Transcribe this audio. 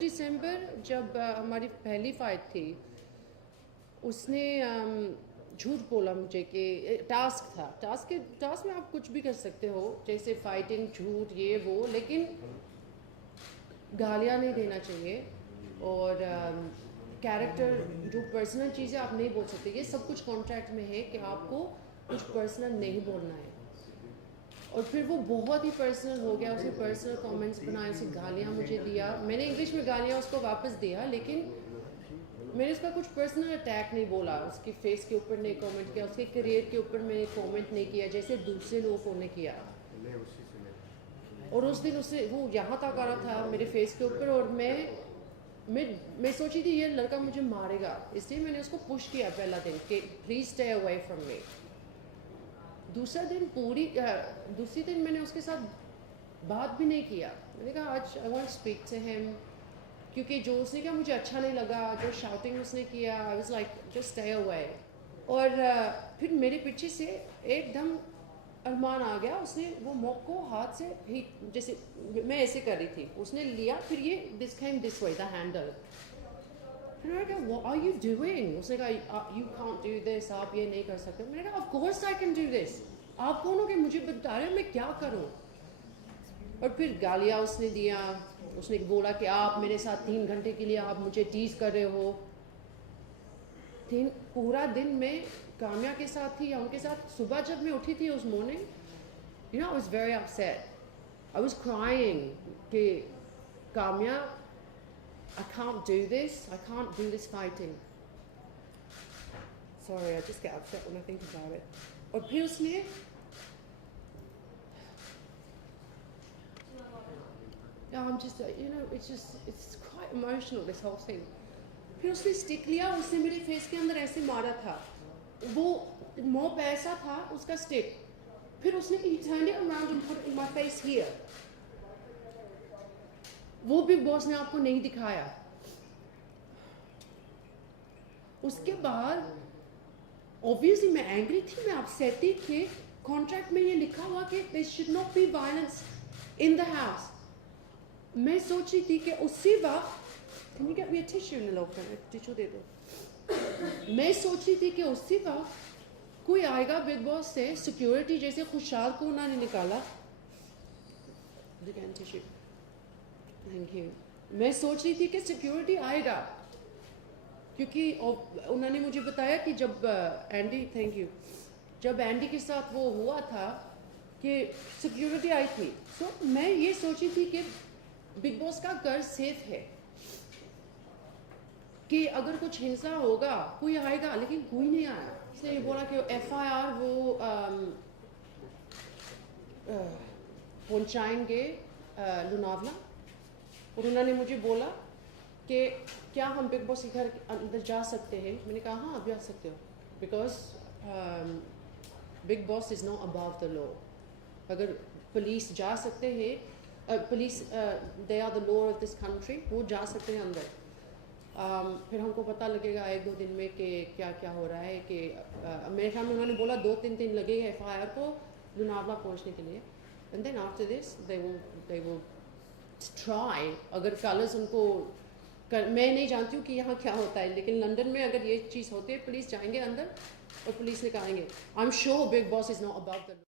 दिसंबर जब हमारी पहली फाइट थी, उसने झूठ बोला मुझे कि टास्क था। टास्क में आप कुछ भी कर सकते हो, जैसे फाइटिंग, झूठ, ये वो, लेकिन गालियाँ नहीं देना चाहिए। और कैरेक्टर, जो पर्सनल चीज़ें आप नहीं बोल सकते। ये सब कुछ कॉन्ट्रैक्ट में है कि आपको कुछ पर्सनल नहीं बोलना है। और फिर वो बहुत ही पर्सनल हो गया, उसने पर्सनल कमेंट्स बनाए, उसे गालियाँ मुझे दिया। मैंने इंग्लिश में गालियाँ उसको वापस दिया, लेकिन मैंने उसका कुछ पर्सनल अटैक नहीं बोला, उसके फेस के ऊपर नहीं कमेंट किया, उसके करियर के ऊपर मैंने कमेंट नहीं किया जैसे दूसरे लोगों ने किया। और उस दिन उससे वो यहाँ तक आ रहा था मेरे फेस के ऊपर, और मैं सोची थी ये लड़का मुझे मारेगा, इसलिए मैंने उसको पुश किया पहला दिन कि please stay away from me. दूसरी दिन मैंने उसके साथ बात भी नहीं किया। मैंने कहा आज I want speak to him, क्योंकि जो उसने किया मुझे अच्छा नहीं लगा, जो शाउटिंग उसने किया, I was like just stay away. और फिर मेरे पीछे से एकदम अरमान आ गया, उसने वो मॉक को हाथ से ही, जैसे मैं ऐसे कर रही थी, उसने लिया, फिर ये this kind this way the handle. फिर मैंने कहा व्हाट आर यू डूइंग? उसने कहा यू कांट डू दिस, आप ये नहीं कर सकते। मैंने कहा of course I can do this, आप कौन हो कि मुझे बता रहे हो मैं क्या करूं? और फिर गालियाँ उसने दिया, उसने बोला कि आप मेरे साथ 3 घंटे के लिए आप मुझे टीज कर रहे हो। पूरा दिन मैं काम्या के साथ थी या उनके साथ। सुबह जब मैं उठी थी उस morning, I was very upset, I was crying कि Kamya, I can't do this, I can't do this fighting. Sorry, I just get upset when I think about it. और फिर उसने I'm just, it's quite emotional, this whole thing. फिर उसने stick लिया, उसने मेरे face के अंदर ऐसे मारा था, वो मॉप ऐसा था उसका स्टिक। फिर उसने he turned it around and put it in my face here. वो बिग बॉस ने आपको नहीं दिखाया। उसके बाद ऑब्वियसली मैं एंग्री थी, मैं अपसेट थी कि कॉन्ट्रैक्ट में ये लिखा हुआ कि there should not be violence in the house. मैं सोच रही थी कि उसी वक्त, can you get me a tissue in the local, tissue दे दो। मैं सोच रही थी कि उसी वक्त कोई आएगा बिग बॉस से, सिक्योरिटी, जैसे खुशहाल को उन्होंने निकाला। Tissue, thank you. मैं सोच रही थी कि सिक्योरिटी आएगा, क्योंकि उन्होंने मुझे बताया कि जब एंडी, थैंक यू, जब एंडी के साथ वो हुआ था कि सिक्योरिटी आई थी। तो मैं ये सोची थी कि बिग बॉस का घर सेफ है, कि अगर कुछ हिंसा होगा कोई आएगा, लेकिन कोई नहीं आया। इसने बोला कि FIR वो पहुंचाएंगे लोनावला। और उन्होंने मुझे बोला कि क्या हम बिग बॉस के घर के अंदर जा सकते हैं? मैंने कहा हाँ आप जा सकते हो, because Bigg Boss is not above the law. अगर पुलिस जा सकते हैं, police they are the law of this country, वो जा सकते हैं अंदर। फिर हमको पता लगेगा 1-2 दिन में कि क्या क्या हो रहा है। कि मेरे ख्याल में उन्होंने बोला 2-3 दिन लगेगा FIR को लोनावला पहुंचने के लिए। And then after this they will try, अगर कलर्स उनको मैं नहीं जानती हूँ कि यहाँ क्या होता है, लेकिन लंदन में अगर ये चीज़ होती है, पुलिस जाएंगे अंदर और पुलिस ने कहेंगे I am sure big Boss is not above the